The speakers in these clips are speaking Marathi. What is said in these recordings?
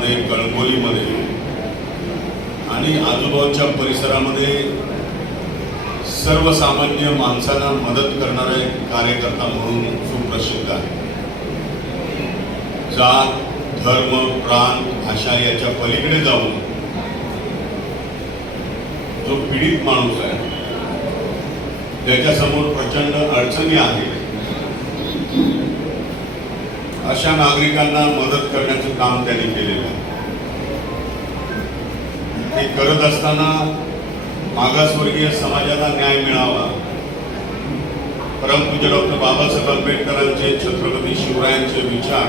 शहरामध्ये कळंबोलीमध्ये आणि आजूबाजूच्या परिसरामध्ये सर्वसामान्य माणसांना मदत करणारा एक कार्यकर्ता म्हणून सुप्रसिद्ध आहे. जात धर्म प्रांत भाषा याच्या पलीकडे जाऊन जो पीडित माणूस आहे त्याच्यासमोर प्रचंड अडचणी आहेत. अशा नागरिकांना मदत करण्याचं काम त्यांनी केलेलं आहे. ते करत असताना मागासवर्गीय समाजाला न्याय मिळावा. परमपूज्य डॉक्टर बाबासाहेब आंबेडकरांचे छत्रपती शिवरायांचे विचार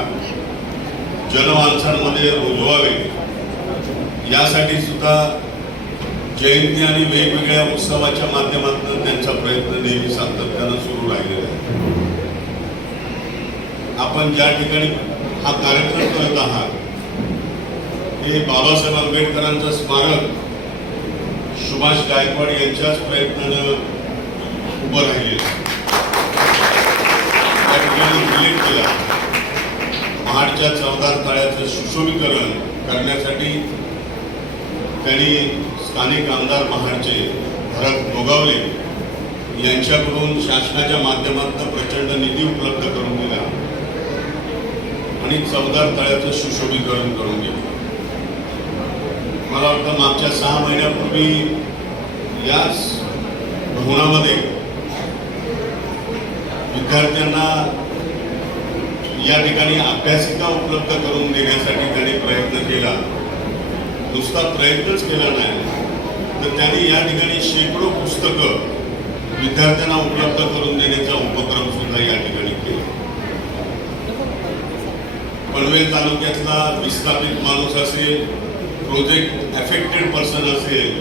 जनमानसांमध्ये रुजवावे यासाठी सुद्धा जयंती आणि वेगवेगळ्या उत्सवाच्या माध्यमातून त्यांचा प्रयत्न नेहमी सातत्यानं सुरू राहिलेला आहे. आपण ज्या ठिकाणी हा कार्यक्रम करत आहात हे बाबासाहेब आंबेडकरांचं स्मारक सुभाष गायकवाड यांच्याच प्रयत्नानं उभं राहिले त्या ठिकाणी उल्लेख केला महाडच्या चौदार तळ्याचं सुशोभीकरण करण्यासाठी त्यांनी स्थानिक आमदार महाडचे भरत गोगावले यांच्याकडून शासनाच्या माध्यमातून प्रचंड निधी उपलब्ध करून दिला. आणि चौदार तळ्याचं सुशोभीकरण करून घेतलं. मला वाटतं मागच्या सहा महिन्यापूर्वी याच भवनामध्ये विद्यार्थ्यांना या ठिकाणी अभ्यासिका उपलब्ध करून देण्यासाठी त्यांनी प्रयत्न केला. नुसता प्रयत्नच केला नाही. तर त्यांनी या ठिकाणी शेकडो पुस्तकं विद्यार्थ्यांना उपलब्ध करून देण्याचा उपक्रम सुद्धा या ठिकाणी केला पनवेल तालुक्यातला विस्थापित माणूस असेल प्रोजेक्ट अफेक्टेड पर्सन असेल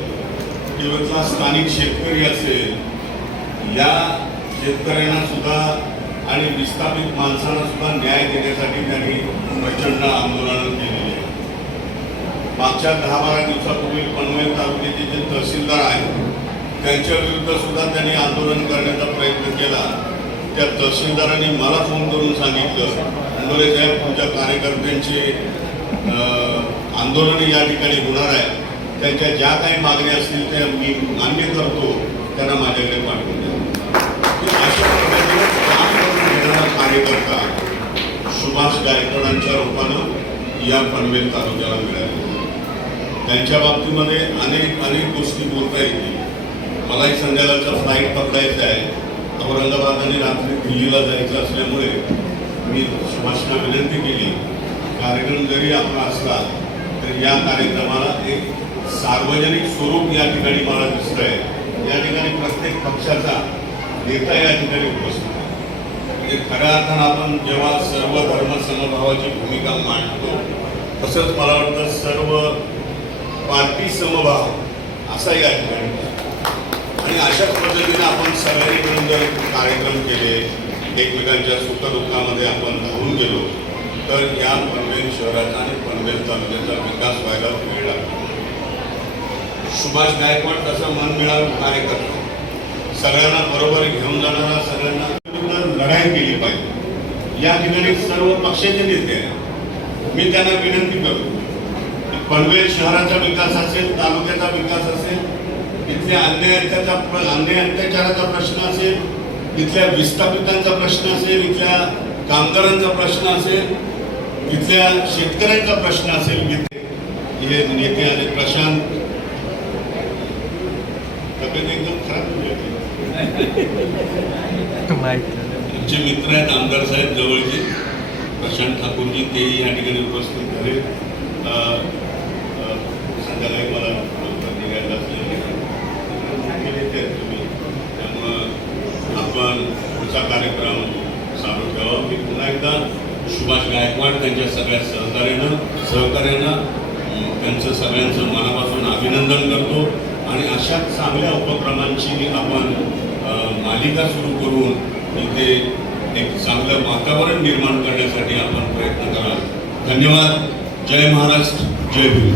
किंवा स्थानिक शेतकरी असेल या शेतकऱ्यांना सुद्धा आणि विस्थापित माणसांना सुद्धा न्याय देण्यासाठी त्यांनी प्रचंड आंदोलनं केलेली आहे. मागच्या दहा बारा दिवसापूर्वी पनवेल तालुक्याचे जे तहसीलदार आहेत त्यांच्या विरुद्ध सुद्धा त्यांनी आंदोलन करण्याचा प्रयत्न केला. त्या तहसीलदारांनी मला फोन करून सांगितलं अंडोले साहेब आमच्या कार्यकर्त्यांचे आंदोलन या ठिकाणी होणार आहे त्यांच्या ज्या काही मागण्या असतील त्या मी मान्य करतो त्यांना माझ्याकडे पाठवून द्या. अशा प्रकारे काम करून घेणारा कार्यकर्ता सुभाष गायकवाडांच्या रूपानं या पनवेल तालुक्याला मिळाले. त्यांच्या बाबतीमध्ये अनेक अनेक गोष्टी बोलता येतील. मलाही संध्याकाळचा फ्लाईट पकडायचा आहे. औरंगाबाद आणि रात्री दिल्लीला जायचं असल्यामुळे मी सुभाषना विनंती केली कार्यक्रम जरी आपला असला तर या कार्यक्रमाला एक सार्वजनिक स्वरूप या ठिकाणी मला दिसत आहे या ठिकाणी प्रत्येक पक्षाचा नेता या ठिकाणी उपस्थित आहे. म्हणजे खऱ्या अर्थानं आपण जेव्हा सर्व धर्म समभावाची भूमिका मांडतो तसंच मला वाटतं सर्व पार्टी समभाव असा या ठिकाणी आणि अशाच पद्धतीने आपण सगळ्यांनी मिळून जर कार्यक्रम केले एकमेकांच्या सुखदुःखामध्ये आपण धावून गेलो तर या पनवेल शहराचा आणि पनवेल तालुक्याचा विकास व्हायला वेळ लागतो. सुभाष गायकवाड तसं मन मिळावं कार्यकर्ता सगळ्यांना बरोबर घेऊन जाणारा सगळ्यांना लढाई केली पाहिजे. या ठिकाणी सर्व पक्षाचे नेते मी त्यांना विनंती करतो की पनवेल शहराचा विकास असेल तालुक्याचा विकास असेल इथल्या अन्याय अन्याय अत्याचाराचा प्रश्न असेल इथल्या विस्थापितांचा प्रश्न असेल इथल्या कामगारांचा प्रश्न असेल इथल्या शेतकऱ्यांचा प्रश्न असेल हे नेते आणि प्रशांत. तब्येत एकदम खराब. आमचे मित्र आहेत आमदार साहेब जवळचे. प्रशांत ठाकूरजी तेही या ठिकाणी उपस्थित झाले अ, अ, संध्याकाळी मला लवकर निघायला असलेले मोठे नेते आहेत तुम्ही त्यामुळं आपण पुढचा कार्यक्रम चालू ठेवा. मी पुन्हा एकदा सुभाष गायकवाड त्यांच्या सगळ्या सहकार्यानं सहकार्यानं त्यांचं सगळ्यांचं मनापासून अभिनंदन करतो. आणि अशा चांगल्या उपक्रमांची आपण मालिका सुरू करून इथे एक चांगलं वातावरण निर्माण करण्यासाठी आपण प्रयत्न करा धन्यवाद. जय महाराष्ट्र. जय भीम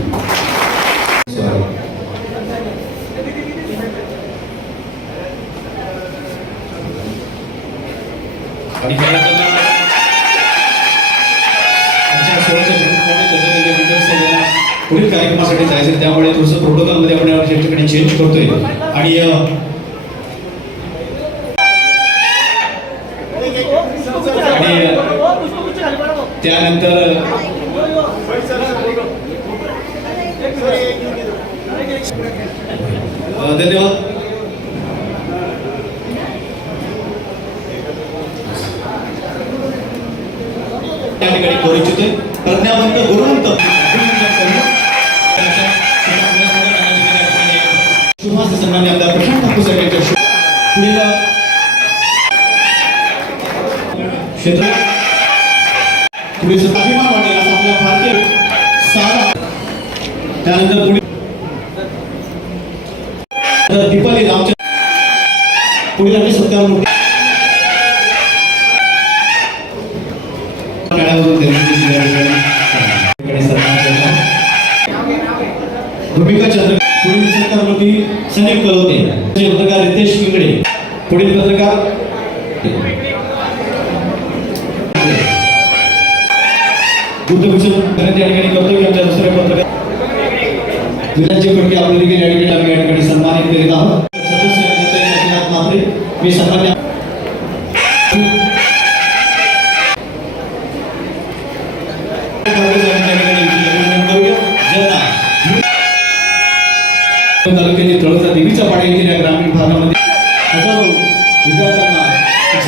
ठिकाणी करतोय. आणि त्यानंतर धन्यवाद. त्या ठिकाणी करू इच्छितोय प्रज्ञावंत गुरुवंत. पुढील पुढे पुढील अभिमान वाटेल असा आपला भारतीय सारा. त्यानंतर पुढे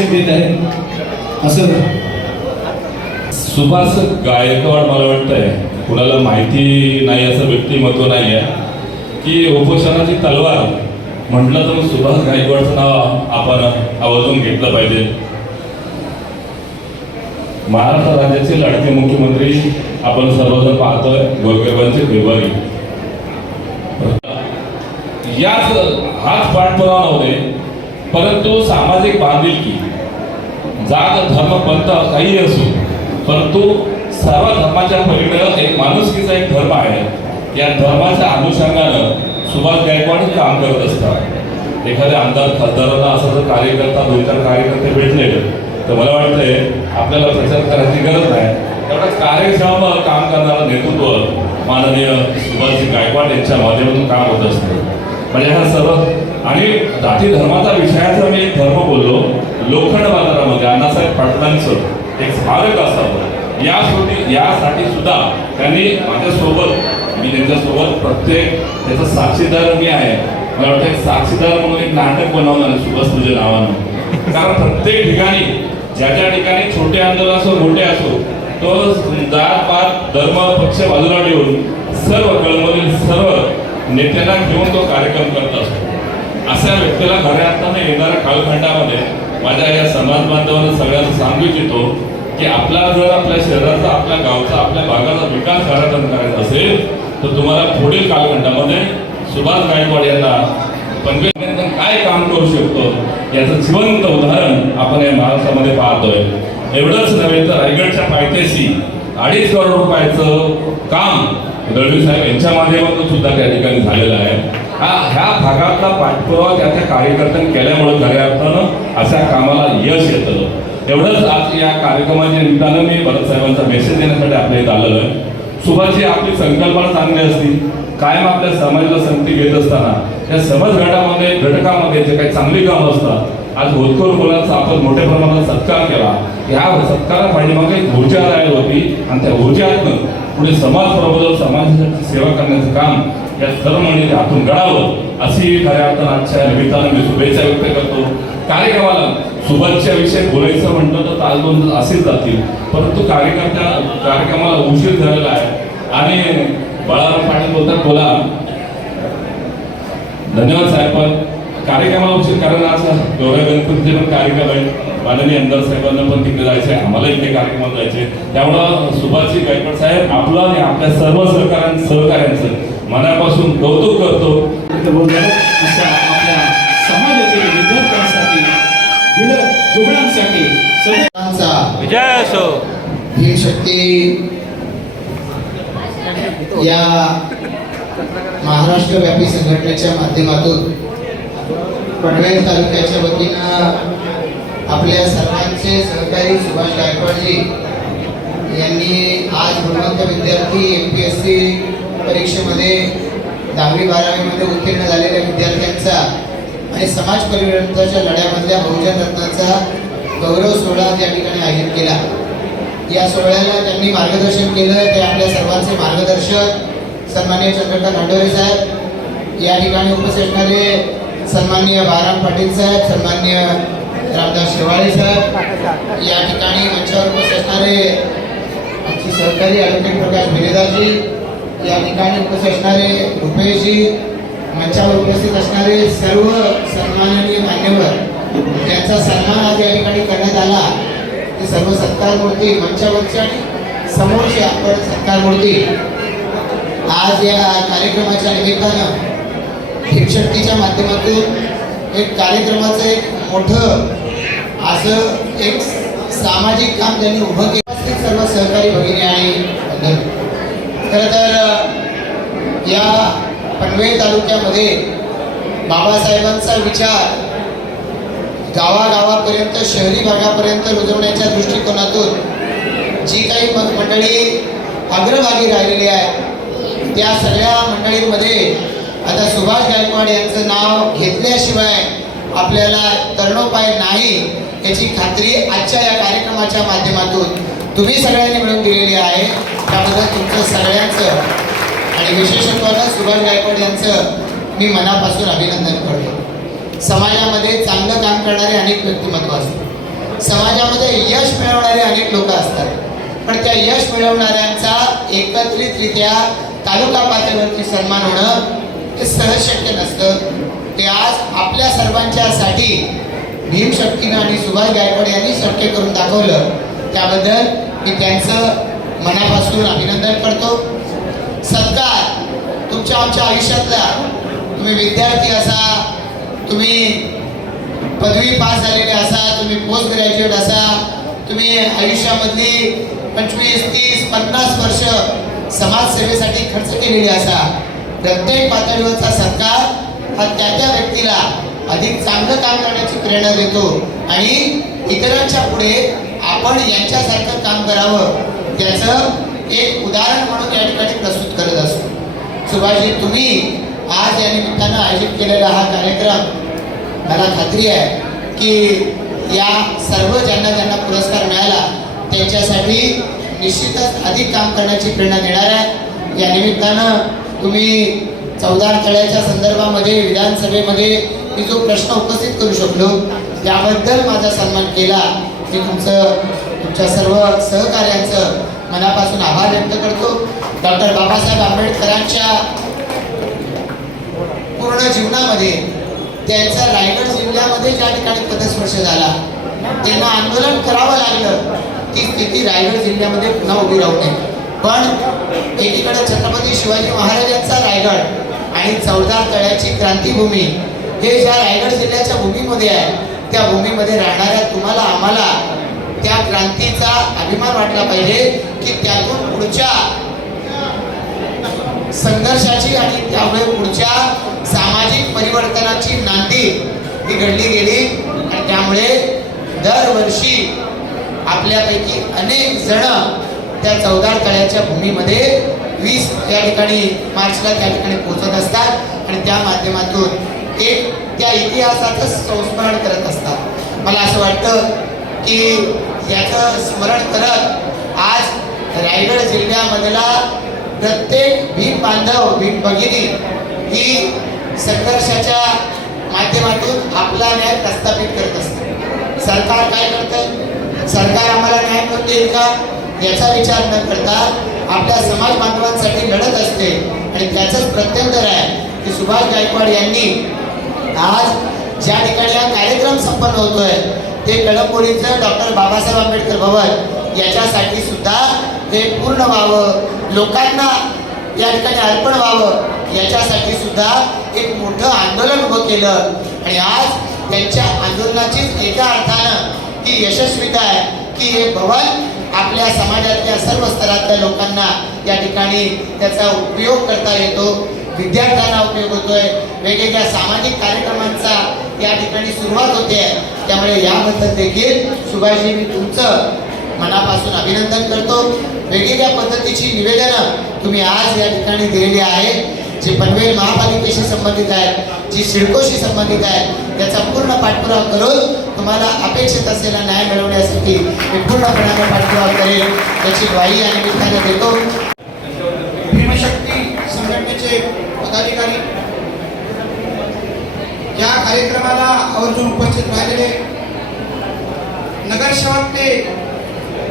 शिक्षण देत आहेत असं सुभाष गायकवाड मला वाटतंय कुणाला माहिती नाही असं व्यक्तिमत्व नाही आहे की उपोषणाची तलवार म्हटलं तर सुभाष गायकवाडचं नाव आपण आवर्जून घेतलं पाहिजे. महाराष्ट्र राज्याचे लाडके मुख्यमंत्री आपण सर्वजण पाहतोय गोरगरबांचे देवारी याच हाच पाठपुरावा नव्हते परंतु सामाजिक बांधिलकी जात धर्म पंथ काही असो परंतु सर्व धर्माच्या पलीकडं एक माणुसकीचा एक धर्म आहे. या धर्माच्या अनुषंगानं सुभाष गायकवाड हे काम करत असतात. एखाद्या आमदार खासदारांना असं जर कार्यकर्ता दोन चार कार्यकर्ते भेटले तर मला वाटतंय आपल्याला प्रचार करायची गरज नाही. त्यामुळे कार्यक्षम काम करणारं नेतृत्व माननीय सुभाषजी गायकवाड यांच्या माध्यमातून काम होत असतं. म्हणजे हा सर्व आणि जाती धर्माचा विषयाचा मी एक धर्म बोललो. लोखंड बाजारामध्ये अण्णासाहेब पाटलांचं एक स्मारक असावं. यासाठी यासाठी सुद्धा त्यांनी माझ्यासोबत मी त्यांच्यासोबत प्रत्येक त्याचा साक्षीदार मी आहे. मला वाटतं एक साक्षीदार म्हणून एक नाटक बनवणार आहे सुभाष तुझ्या नावानं. कारण प्रत्येक ठिकाणी ज्या ज्या ठिकाणी छोटे आंदोलन असो मोठे असो तो जात पात धर्म पक्ष बाजूला ठेवून सर्व कळमधील सर्व नेत्यांना घेऊन तो कार्यक्रम करत असतो. अशा व्यक्तीला खऱ्या अर्थाने येणाऱ्या कालखंडामध्ये माझ्या या समाज बांधवांना सगळ्यांना सांगू इच्छितो की आपला जर आपल्या शहराचा आपल्या गावचा आपल्या भागाचा विकास घरातून करायचा असेल तर तुम्हाला पुढील कालखंडामध्ये सुभाष गायकवाड यांना पनवेल काय काम करू शकतो याचं जिवंत उदाहरण आपण या महाराष्ट्रामध्ये पाहतोय. एवढंच नव्हे तर रायगडच्या पायथ्याशी अडीच करोड रुपयाचं काम दळवी साहेब यांच्या माध्यमातून सुद्धा त्या ठिकाणी झालेलं आहे. हा ह्या भागातला पाठपुरावा त्या त्या कार्यकर्त्यांनी केल्यामुळे खऱ्या अर्थानं अशा कामाला यश येतं. एवढंच आज या कार्यक्रमाच्या निमित्तानं मी भरत साहेबांचा मेसेज देण्यासाठी आपल्या इथं आलेलो आहे. सुभाषजी आपली संकल्पना चांगली असती. कायम आपल्या समाजाला संगती घेत असताना या समाज गटामध्ये घटकामध्ये जे काही चांगली कामं असतात आज होतकरू मुलांचा आपण मोठ्या प्रमाणात सत्कार केला. या सत्कारा पाठीमागे एक ऊर्जा राहिली होती आणि त्या ऊर्जातनं पुढे समाज प्रबोधन समाजाची सेवा करण्याचं काम या सर्व हातून घडावं अशी खऱ्या अर्थानं आजच्या निमित्तानं मी शुभेच्छा व्यक्त करतो. कार्यक्रमाला सुभाषच्या विषय बोलायचं म्हणतो तर ताल दोन असेच जातील. परंतु कार्यकर्त्या कार्यक्रमाला उशीर झालेला आहे. आणि बाळाराम पाटील बोलतात बोला धन्यवाद साहेब पण कार्यक्रमाला उशीर कारण आज गौरव गणपतीचे पण कार्यक्रम आहे माननीय आमदार साहेबांना पण तिकडे जायचं आहे आम्हाला इथे कार्यक्रमात जायचे त्यामुळं सुभाषजी गायकवाड साहेब आपलं आणि आपल्या सर्व सहकाऱ्यां सहकाऱ्यांचं मनापासून कौतुक करतो. अशा आपल्या समाजातील विद्यार्थ्यांसाठी दिलं दुबळांसाठी सदैव चा विजय असो. भीमशक्ती या महाराष्ट्रव्यापी संघटनेच्या माध्यमातून पनवेल तालुक्याच्या वतीनं आपल्या सर्वांचे सहकारी सुभाष गायकवाडजी यांनी आज गुणवंत विद्यार्थी एम पी एस सी परीक्षेमध्ये दहावी बारावीमध्ये उत्तीर्ण झालेल्या विद्यार्थ्यांचा आणि समाज परिवर्तनाच्या लढ्यामधल्या बहुजन रत्नाचा गौरव सोहळा त्या ठिकाणी आयोजित केला. या सोहळ्याला त्यांनी मार्गदर्शन केलं. ते आपल्या सर्वांचे मार्गदर्शक सन्मान्य चंद्रकांत हंडोरे साहेब या ठिकाणी उपस्थित असणारे सन्मान्य बाराम पाटील साहेब सन्मान्य रामदास शेवाळे साहेब या ठिकाणी मंचावर उपस्थित असणारे आमचे सहकारी ॲडव्होकेट प्रकाश भिरेदाजी या ठिकाणी उपस्थित असणारे रुपेशजी मंचावर उपस्थित असणारे सर्व सन्माननीय मान्यवर त्यांचा सन्मान आज या ठिकाणी करण्यात आला ते सर्व सत्कारमूर्ती मंचावरचे आणि समोरचे आपण सत्कारमूर्ती. आज या कार्यक्रमाच्या निमित्तानं शिक्षकीच्या माध्यमातून एक कार्यक्रमाचं एक मोठं असं एक सामाजिक काम त्यांनी उभं केलं. सर्व सहकारी भगिनी आणि बंधू खरं तर अ, या पनवेल तालुक्यामध्ये बाबासाहेबांचा विचार गावागावापर्यंत शहरी भागापर्यंत रुजवण्याच्या दृष्टिकोनातून जी काही मंडळी अग्रभागी राहिलेली आहे त्या सगळ्या मंडळींमध्ये आता सुभाष गायकवाड यांचं नाव घेतल्याशिवाय आपल्याला तरणोपाय नाही याची खात्री आजच्या या कार्यक्रमाच्या माध्यमातून तुम्ही सगळ्यांनी मिळून दिलेली आहे. त्याबद्दल तुमचं सगळ्यांचं आणि विशेषत्वानं सुभाष गायकवाड यांचं मी मनापासून अभिनंदन करतो. समाजामध्ये चांगलं काम करणारे अनेक व्यक्तिमत्व असतात. समाजामध्ये यश मिळवणारे अनेक लोक असतात. पण त्या यश मिळवणाऱ्यांचा एकत्रितरित्या तालुका पातळीवरती सन्मान होणं हे सहज शक्य नसतं. ते आज आपल्या सर्वांच्यासाठी भीमशक्तीनं आणि सुभाष गायकवाड यांनी शक्य करून दाखवलं. त्याबद्दल मी त्यांचं मनापासून अभिनंदन करतो. सत्कार तुमच्या आमच्या आयुष्यातला तुम्ही विद्यार्थी असा तुम्ही पदवी पास झालेले असा तुम्ही पोस्ट ग्रॅज्युएट असा तुम्ही आयुष्यामधली पंचवीस तीस पन्नास वर्ष समाजसेवेसाठी खर्च केलेली असा प्रत्येक पातळीवरचा सत्कार हा त्या त्या व्यक्तीला अधिक चांगलं काम करण्याची प्रेरणा देतो. आणि इतरांच्या पुढे आपण यांच्यासारखं काम करावं त्याचं एक उदाहरण म्हणून या ठिकाणी प्रस्तुत करत असतो. सुभाषजी तुम्ही आज या निमित्तानं आयोजित केलेला हा कार्यक्रम मला खात्री आहे की या सर्व ज्यांना ज्यांना पुरस्कार मिळाला त्यांच्यासाठी निश्चितच अधिक काम करण्याची प्रेरणा देणार आहे. या निमित्तानं तुम्ही चौदार तळ्याच्या संदर्भामध्ये विधानसभेमध्ये मी जो प्रश्न उपस्थित करू शकलो त्याबद्दल माझा सन्मान केला. मी तुमचं तुमच्या सर्व सहकार्यांचं मनापासून आभार व्यक्त करतो. डॉक्टर बाबासाहेब आंबेडकरांच्या पूर्ण जीवनामध्ये त्यांचा रायगड जिल्ह्यामध्ये ज्या ठिकाणी पदस्पर्श झाला त्यांना आंदोलन करावं लागलं ती स्थिती रायगड जिल्ह्यामध्ये पुन्हा उभी राहू नये. पण एकीकडे छत्रपती शिवाजी महाराजांचा रायगड आणि चौदार तळ्याची क्रांतीभूमी हे ज्या रायगड जिल्ह्याच्या भूमीमध्ये आहे त्या भूमीमध्ये राहणाऱ्या तुम्हाला आम्हाला त्या क्रांतीचा अभिमान वाटला पाहिजे की त्यातून पुढच्या संघर्षाची आणि त्यामुळे पुढच्या सामाजिक परिवर्तनाची नांदी ही घडली गेली. आणि त्यामुळे दरवर्षी आपल्यापैकी अनेक जण त्या चौदार तळ्याच्या भूमीमध्ये वीस या ठिकाणी मार्चला त्या ठिकाणी पोहोचत असतात आणि त्या माध्यमातून एक त्या इतिहासाचं संस्मरण करत असतात. मला असं वाटतं की याचं स्मरण करत आज रायगड जिल्ह्यामधला प्रत्येक भीम बांधव भीम भगिनी ही संघर्षाच्या माध्यमातून आपला न्याय प्रस्थापित करत असते. सरकार काय करतं? सरकार आम्हाला न्याय करून देईल का? याचा विचार न करता आपल्या समाज बांधवांसाठी लढत असते. आणि त्याचंच प्रत्यंतर आहे की सुभाष गायकवाड यांनी आज ज्या ठिकाणी हा कार्यक्रम संपन्न होतोय ते कळंबोलीचं डॉक्टर बाबासाहेब आंबेडकर भवन याच्यासाठी सुद्धा हे पूर्ण व्हावं लोकांना या ठिकाणी अर्पण व्हावं याच्यासाठी सुद्धा एक मोठं आंदोलन उभं केलं. आणि आज त्यांच्या आंदोलनाचीच एका अर्थानं ती यशस्वीता आहे की हे भवन आपल्या समाजातल्या सर्व स्तरातल्या लोकांना या ठिकाणी त्याचा उपयोग करता येतो विद्यार्थ्यांना उपयोग होतोय वेगवेगळ्या सामाजिक कार्यक्रमांचा या ठिकाणी सुरुवात होते. त्यामुळे याबद्दल देखील सुभाषजी मी तुमचं मनापासून अभिनंदन करतो. वेगवेगळ्या पद्धतीची निवेदनं तुम्ही आज या ठिकाणी दिलेली आहेत जी पनवेल महापालिकेशी संबंधित आहेत जी सिडकोशी संबंधित आहे त्याचा पूर्ण पाठपुरावा करून तुम्हाला अपेक्षित असलेला न्याय मिळवण्यासाठी मी पूर्णपणाने पाठपुरावा करेल त्याची ग्वाही या निमित्ताने देतो. भीमशक्ती संघटनेचे पदाधिकारी कार्यक्रमाला आवर्जून उपस्थित राहिलेले नगरसेवक ते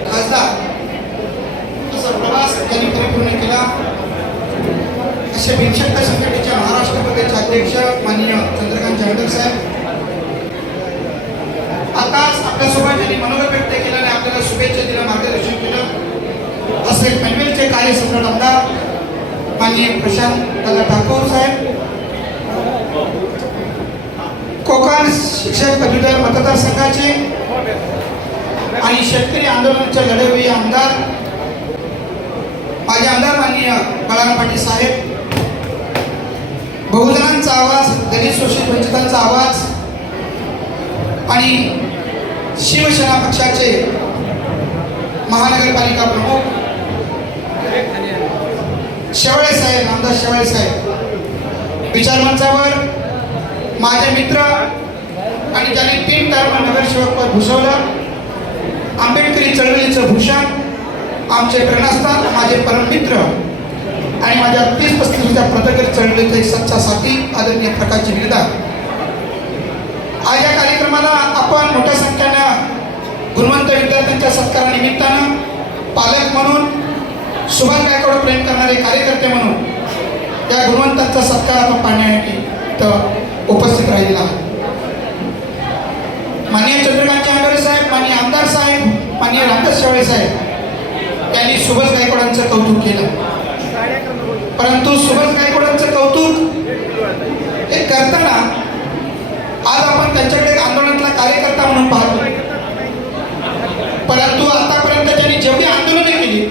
खासदार असा प्रवास त्यांनी परिपूर्ण केला. असे भिक्षक संघटनेच्या महाराष्ट्र प्रदेशचे अध्यक्ष माननीय चंद्रकांत जावडेकर साहेब. आताच आपल्यासोबत त्यांनी मनोगत व्यक्त केलं आणि आपल्याला शुभेच्छा दिल्या मार्गदर्शन केलं. असे पनवेलचे कार्यसम्राट आमदार माननीय प्रशांत दादा ठाकूर साहेब. कोकण शिक्षक पदवीधर मतदारसंघाचे आणि शेतकरी आंदोलनाच्या लढवई आमदार माझे आमदार माननीय बळाराम पाटील साहेब बहुजनांचा आवाज दलित शोषित वंचितांचा आवाज आणि शिवसेना पक्षाचे महानगरपालिका प्रमुख शेवाळे साहेब आमदार शेवाळे साहेब विचारमंचावर माझे मित्र आणि ज्यांनी तीन टर्म नगरसेवकपद भूषवलं आंबेडकरी चळवळीचं भूषण आमचे प्रेरणास्थान माझे परममित्र आणि माझ्या तीस पस्तीसच्या पत्रकार चळवळीचा एक सच्चा साथी आदरणीय प्रकाशजी गिरदार आज या कार्यक्रमाला आपण मोठ्या संख्येनं गुणवंत विद्यार्थ्यांच्या सत्कारानिमित्तानं पालक म्हणून सुभाष गायकवाड प्रेम करणारे कार्यकर्ते म्हणून या गुणवंतांचा सत्कार आपण पाहण्यासाठी तर उपस्थित राहिलेला आहे. माननीय चंद्रकांत चांदोरे साहेब माननीय आमदार साहेब माननीय रामदास शेवळे साहेब त्यांनी सुभाष गायकवाडांचं कौतुक केलं. परंतु सुभाष गायकवाडांचं कौतुक हे करताना आज आपण त्यांच्याकडे आंदोलनातला कार्यकर्ता म्हणून पाहतो. परंतु आतापर्यंत त्यांनी जेवढी आंदोलने केली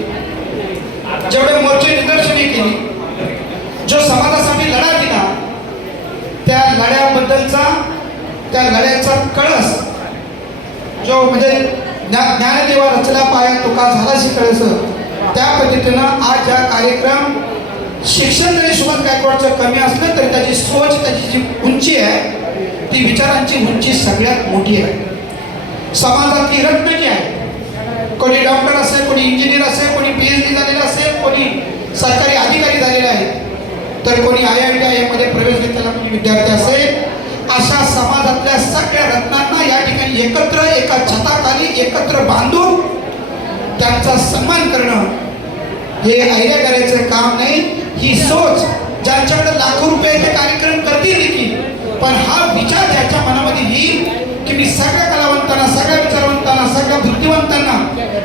जेवढे मोर्चे निदर्शने केली जो समाजासाठी लढा दिला त्या घड्याचा त्या घड्याचा कळस जो म्हणजे ज्ञानदेवा रचला पाया तुका झालाशी कळस त्या पद्धतीनं आज हा कार्यक्रम शिक्षण जरी सुभाष गायकवाडचं कमी असलं तरी त्याची सोच त्याची जी उंची आहे ती विचारांची उंची सगळ्यात मोठी आहे. समाजातली रत्न जी आहे. कोणी डॉक्टर असेल कोणी इंजिनियर असेल कोणी पी एच डी झालेलं असेल कोणी सरकारी अधिकारी झालेले आहे तर कोणी आय आय टी आयमध्ये प्रवेश घेतलेला कोणी विद्यार्थी असेल अशा समाजातल्या सगळ्या रत्नांना या ठिकाणी एकत्र एका छताखाली एकत्र बांधून त्यांचा सन्मान करणं हे ऐर्या करायचं काम नाही. ही सोच ज्यांच्याकडे लाखो रुपयाचे कार्यक्रम करतील देखील. पण हा विचार ज्याच्या मनामध्ये येईल की मी सगळ्या कलावंतांना सगळ्या विचारवंतांना सगळ्या बुद्धिवंतांना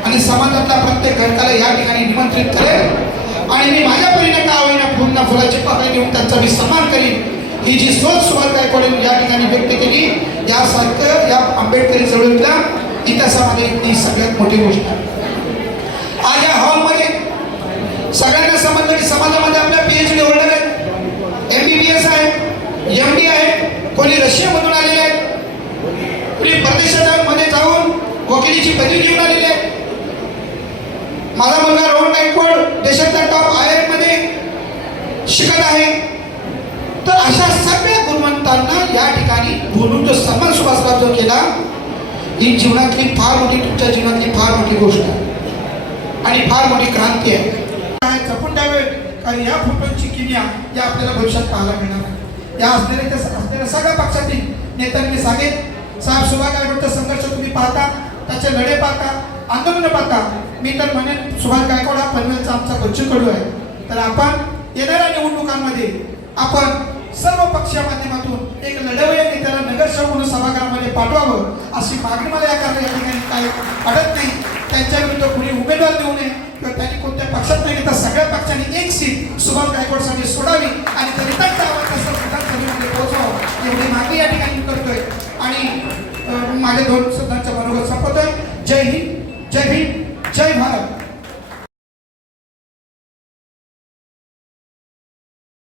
आणि समाजातल्या प्रत्येक घटकाला या ठिकाणी निमंत्रित करेल आणि मी माझ्या परीने का होईना पूर्ण फुलाची पाकळी देऊन त्यांचा मी सन्मान करीन? ही जी सोच सुभाष गायकवाड या ठिकाणी व्यक्त केली यासारखं या आंबेडकरी चळवळीतल्या इतिहासामध्ये ती सगळ्यात मोठी गोष्ट आहे. आज या हॉलमध्ये सगळ्यांना समजलं की समाजामध्ये आपल्या पीएच डी होल्डर आहेत एम बी बी एस आहे एम डी आहे कोणी रशियामधून आलेले आहेत कोणी परदेशामध्ये जाऊन वकिलीची पदवी घेऊन आलेले आहेत. माझा मुलगा रोहन गायकवाड देशातल्या टॉप आय आयमध्ये शिकत आहे. अशा सगळ्या गुणवंतांना या ठिकाणी बोलून जो सन्मान सुभाषराव जो केला ही जीवनातली फार मोठी तुमच्या जीवनातली फार मोठी गोष्ट आहे. आणि फार मोठी क्रांती आहे. काय जपून द्यावे कारण या फोटोंची किमया या आपल्याला भविष्यात पाहायला मिळणार आहे. या असणाऱ्या त्या असणाऱ्या सगळ्या पक्षातील नेत्यांनी सांगेल साहेब सुभाष गायकवाडचा संघर्ष तुम्ही पाहता त्याचे लढे पाहता आंदोलन पाहता. मी तर म्हणेन सुभाष गायकवाड हा पनवेलचा आमचा गच्चू कडू आहे. तर आपण येणाऱ्या निवडणुकांमध्ये आपण सर्व पक्षीय माध्यमातून एक लढवया नेत्याला नगरसेवक म्हणून सभागृहामध्ये पाठवावं अशी मागणी मला या कारण या ठिकाणी काही पडत नाही. त्यांच्या विरुद्ध कुणी उमेदवार देऊ नये किंवा त्यांनी कोणत्या पक्षात नाही तर सगळ्या पक्षांनी एक सीट सुभाष गायकवाडसाठी सोडावी आणि दलितांचा आवाज कसं विधानसभेमध्ये पोहोचवावं एवढी मागणी या ठिकाणी मी करतोय. आणि अं, माझे दोन शब्दांच्या बरोबर संपतोय जय हिंद जय हिंद जय भारत.